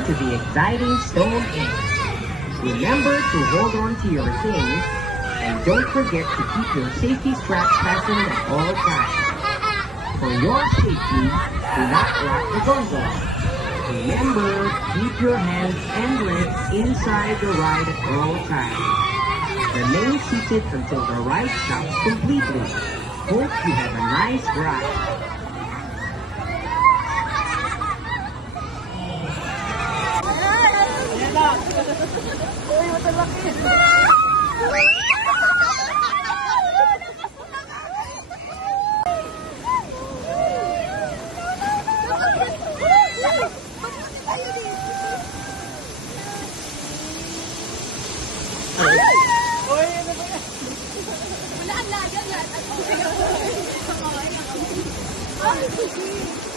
into the exciting stone age. Remember to hold on to your things and don't forget to keep your safety straps fastened at all times. For your safety, do not rock the gondola. Remember, keep your hands and legs inside the ride at all times. Remain seated until the ride stops completely. Hope you have a nice ride. Uy, matalaki!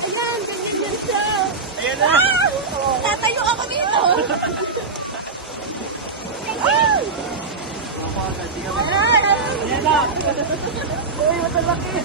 Ayan, ganyan yan siya. Ayan na! Tatayo ako dito. Ayan na! Uy, matalaki!